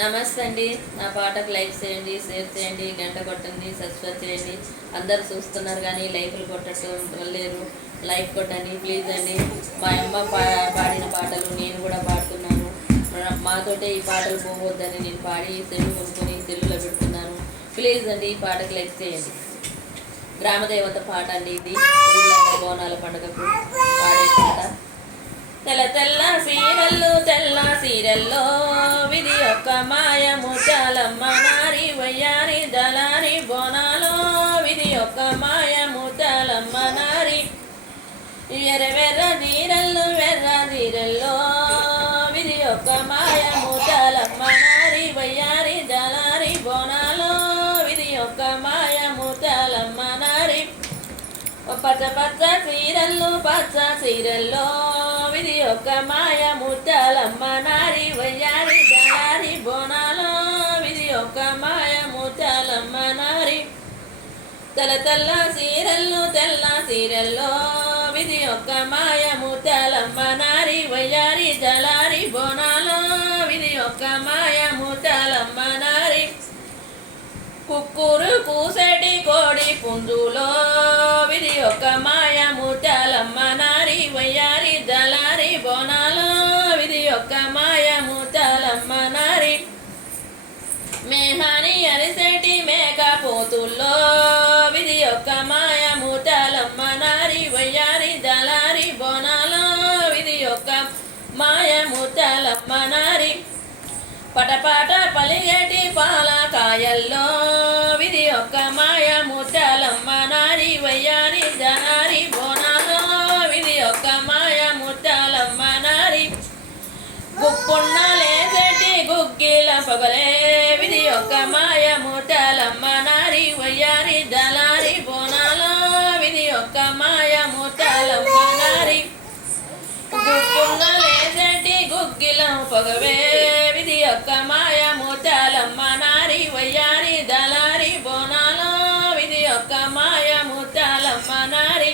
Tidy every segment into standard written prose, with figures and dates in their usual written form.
నమస్తే అండి. నా పాటకు లైక్ చేయండి, షేర్ చేయండి, గంట కొట్టండి, సబ్స్క్రైబ్ చేయండి. అందరు చూస్తున్నారు కానీ లైకులు కొట్టడం లేరు. లైక్ కొట్టండి ప్లీజ్ అండి. మా అమ్మ పాడిన పాటలు నేను కూడా పాడుతున్నాను. మాతోటే ఈ పాటలు పోవద్దని నేను పాడి సెల్లు కొనుక్కొని సెల్లులో పెడుతున్నాను. ప్లీజ్ అండి ఈ పాటకు లైక్ చేయండి. గ్రామదేవత పాట అండి ఇది. ఊళ్ళో బోనాల పండుగకు పాడే పాట. తెల్ల తెల్ల సీరల్లో తెల్ల సీరల్లో విధి యొక్క మాయ ముత్యాలమ్మ నారి వయ్యారి దళారి బోనాలో విధి యొక్క మాయ ముత్యాలమ్మ నారి వెర్ర నీరల్లో విధి యొక్క మాయ ముత్యాలమ్మ నారి వయ్యారి దళారి బోనాలో విధి యొక్క మాయ ముత్యాలమ్మ నారి పచ్చ సీరల్లో విధి యొక్క మాయ ముత్యాలమ్మ నారి వయ్యారి దళారి బోనాలో విధి యొక్క మాయ ముత్యాలమ్మ నారి తెల్ల సీరల్లో విధి యొక్క మాయ ముత్యాలమ్మ నారి వయ్యారి దళారి బోనాలో విధి యొక్క మాయ ముత్యాలమ్మ నారి కుక్కురు కూసటి కోడి పుంజులో విధి యొక్క మాయ ముత్యాలమ్మ నారి వయ్యారి దళారి బోనాలో విధి యొక్క మాయ ముత్యాలమ్మ నారి మేహాని అరిసెటి మేకపోతుల్లో విధి యొక్క మాయ ముత్యాలమ్మ నారి వయ్యారి దళారి బోనాలో విధి యొక్క మాయ ముత్యాలమ్మ నారి పటపాట పలిగేటి పాలకాయల్లో విధి యొక్క మాయ ముత్యాలమ్మ నారి వయ్యారి దళారి బోనాలో విధి యొక్క మాయ ముత్యాలమ్మ నారి గుప్పున్న లేసేటి గుగ్గిల పగలే విధి యొక్క మాయ ముత్యాలమ్మ నారి వయ్యారి దళారి బోనాలో విధి యొక్క మాయ ముత్యాలమ్మ నారి గుప్పున్న లేసేటి గుగ్గిల పగవే విధి యొక్క మాయ ముత్యాలమ్మ నారి వయ్యారి దళారి బోనాలో విధి యొక్క మాయ ముత్యాలమ్మ నారి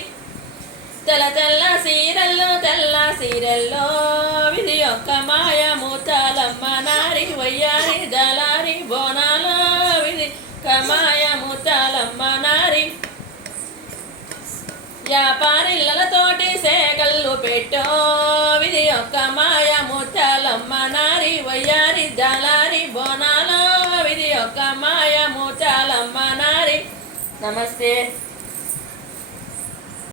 తెల్ల సీరల్లో విధి యొక్క మాయ ముత్యాలమ్మ నారి వయ్యారి దళారి బోనాలో విధి యొక్క మాయ ముత్యాలమ్మ నారి వ్యాపారిళ్ళతోటి సేగళ్ళు పెట్టో విధి యొక్క మాయ ముత్యాలమ్మ నారి వయ్యారి దళారి బోనాలో విధి యొక్క మాయ ముత్యాలమ్మ నారి. నమస్తే.